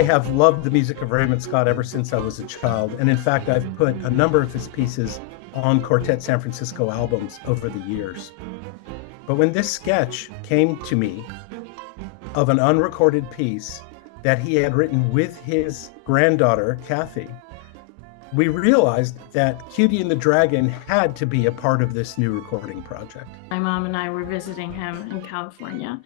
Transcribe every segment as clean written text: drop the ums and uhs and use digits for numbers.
I have loved the music of Raymond Scott ever since I was a child. And in fact, I've put a number of his pieces on Quartet San Francisco albums over the years. But when this sketch came to me of an unrecorded piece that he had written with his granddaughter, Kathy, we realized that Cutey and the Dragon had to be a part of this new recording project. My mom and I were visiting him in California,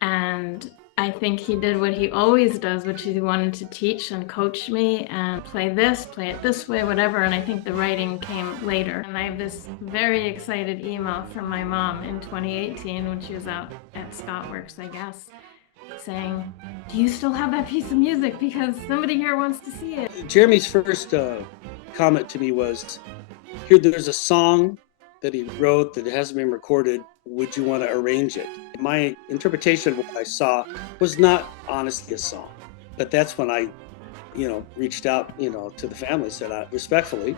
and I think he did what he always does, which is he wanted to teach and coach me and play it this way, whatever. And I think the writing came later. And I have this very excited email from my mom in 2018 when she was out at Scottworks, I guess, saying, "Do you still have that piece of music? Because somebody here wants to see it." Jeremy's first comment to me was, "Here, there's a song that he wrote that hasn't been recorded. Would you want to arrange it?" My interpretation of what I saw was not honestly a song, but that's when I, reached out, to the family, said, respectfully,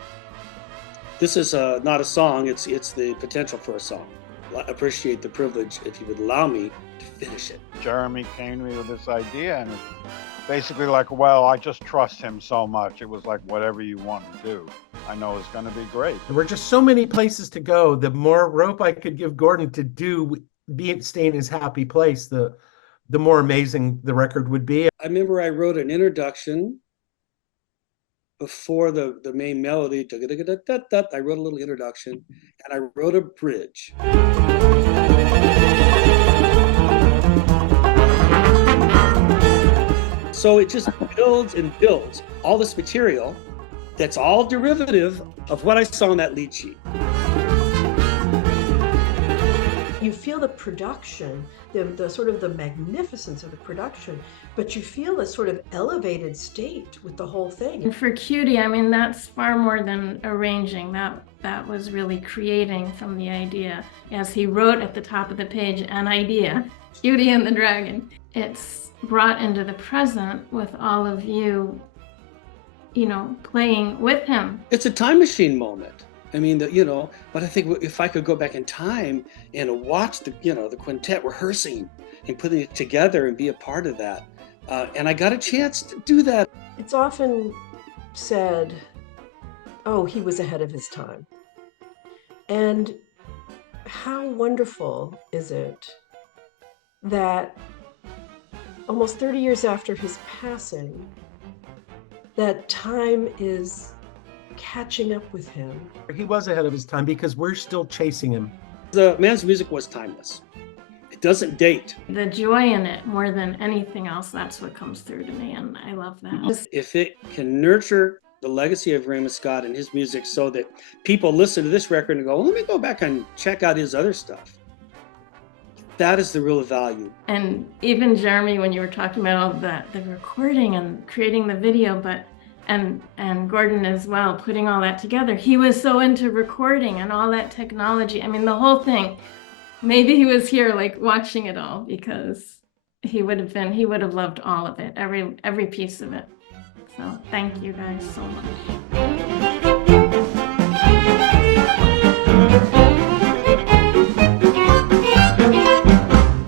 "This is not a song. It's the potential for a song. I appreciate the privilege if you would allow me to finish it." Jeremy came to me with this idea, and it's basically like, well, I just trust him so much. It was like, whatever you want to do, I know it's going to be great. There were just so many places to go. The more rope I could give Gordon to stay in his happy place, the more amazing the record would be. I remember I wrote an introduction before the main melody. I wrote a little introduction, and I wrote a bridge. So it just builds and builds all this material that's all derivative of what I saw on that lead sheet. You feel the production, the sort of the magnificence of the production, but you feel a sort of elevated state with the whole thing. And for Cutey, I mean, that's far more than arranging. That was really creating from the idea. As he wrote at the top of the page, an idea, Cutey and the Dragon. It's brought into the present with all of you, playing with him. It's a time machine moment. I mean, but I think if I could go back in time and watch the quintet rehearsing and putting it together and be a part of that, and I got a chance to do that. It's often said, "Oh, he was ahead of his time." And how wonderful is it that almost 30 years after his passing, that time is catching up with him. He was ahead of his time because we're still chasing him. The man's music was timeless. It doesn't date. The joy in it, more than anything else, that's what comes through to me, and I love that. If it can nurture the legacy of Raymond Scott and his music so that people listen to this record and go, "Let me go back and check out his other stuff," that is the real value. And even Jeremy, when you were talking about all the recording and creating the video, and Gordon as well, putting all that together, he was so into recording and all that technology. I mean, the whole thing. Maybe he was here like watching it all, because he would have loved all of it, every piece of it. So thank you guys so much.